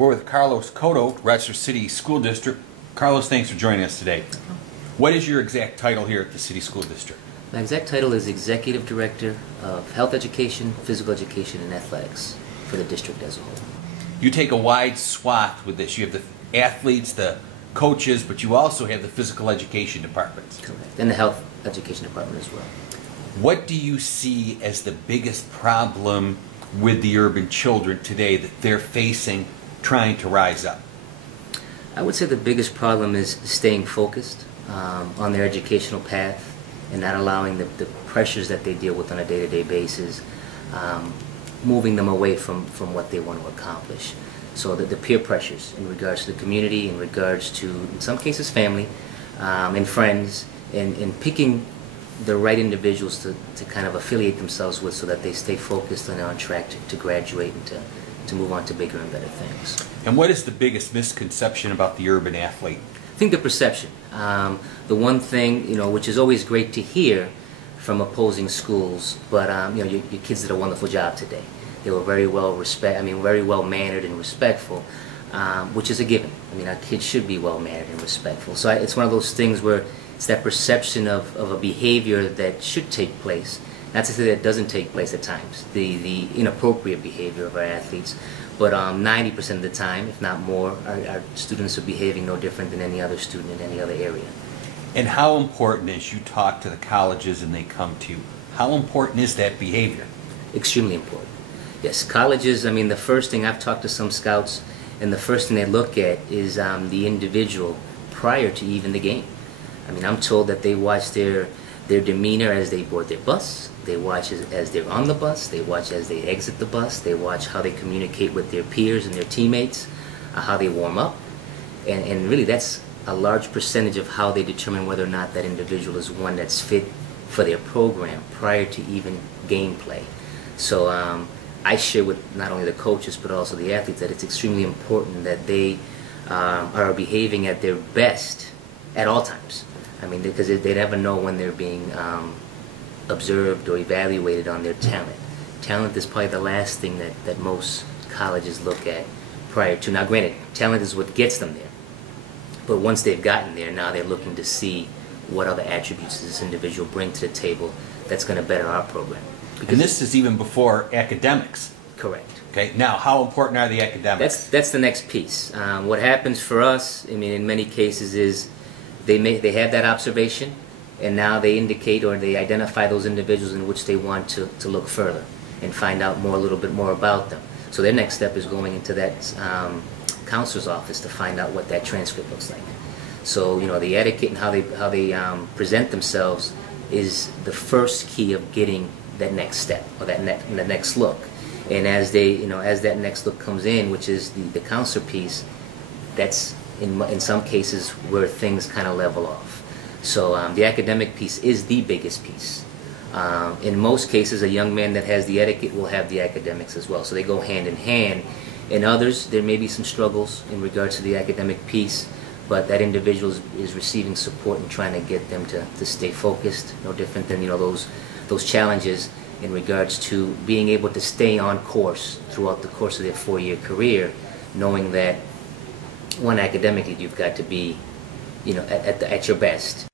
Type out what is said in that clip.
We're with Carlos Cotto, Rochester City School District. Carlos, thanks for joining us today. What is your exact title here at the City School District? My exact title is Executive Director of Health Education, Physical Education, and Athletics for the district as a whole. You take a wide swath with this. You have the athletes, the coaches, but you also have the physical education departments. Correct. And the health education department as well. What do you see as the biggest problem with the urban children today that they're facing trying to rise up? I would say the biggest problem is staying focused on their educational path and not allowing the pressures that they deal with on a day-to-day basis, moving them away from what they want to accomplish. So the peer pressures in regards to the community, in regards to, in some cases, family and friends, and picking the right individuals to kind of affiliate themselves with so that they stay focused and on track to graduate and to move on to bigger and better things. And what is the biggest misconception about the urban athlete? I think the perception. The one thing, which is always great to hear from opposing schools, but your kids did a wonderful job today. They were very well very well mannered and respectful, which is a given. Our kids should be well mannered and respectful. So it's one of those things where it's that perception of a behavior that should take place. Not to say that it doesn't take place at times, the inappropriate behavior of our athletes, but 90% of the time, if not more, our students are behaving no different than any other student in any other area. And how important, as you talk to the colleges and they come to you, how important is that behavior? Extremely important. Yes, colleges, the first thing, I've talked to some scouts, and the first thing they look at is the individual prior to even the game. I'm told that they watch their demeanor as they board their bus, they watch as they're on the bus, they watch as they exit the bus, they watch how they communicate with their peers and their teammates, how they warm up, and really that's a large percentage of how they determine whether or not that individual is one that's fit for their program prior to even gameplay. So I share with not only the coaches but also the athletes that it's extremely important that they are behaving at their best at all times. Because they never know when they're being observed or evaluated on their talent. Talent is probably the last thing that most colleges look at prior to. Now granted, talent is what gets them there. But once they've gotten there, now they're looking to see what other attributes does this individual bring to the table that's going to better our program. And this is even before academics. Correct. Okay. Now, how important are the academics? That's the next piece. What happens for us, in many cases, is they have that observation, and now they indicate or they identify those individuals in which they want to look further and find out a little bit more about them. So their next step is going into that counselor's office to find out what that transcript looks like. So the etiquette and how they present themselves is the first key of getting that next step or the next look. And as that next look comes in, which is the counselor piece, that's in some cases where things kind of level off. So the academic piece is the biggest piece. In most cases, a young man that has the etiquette will have the academics as well. So they go hand in hand. In others, there may be some struggles in regards to the academic piece, but that individual is receiving support and trying to get them to stay focused. No different than those challenges in regards to being able to stay on course throughout the course of their 4-year career, knowing that one, academically you've got to be at your best,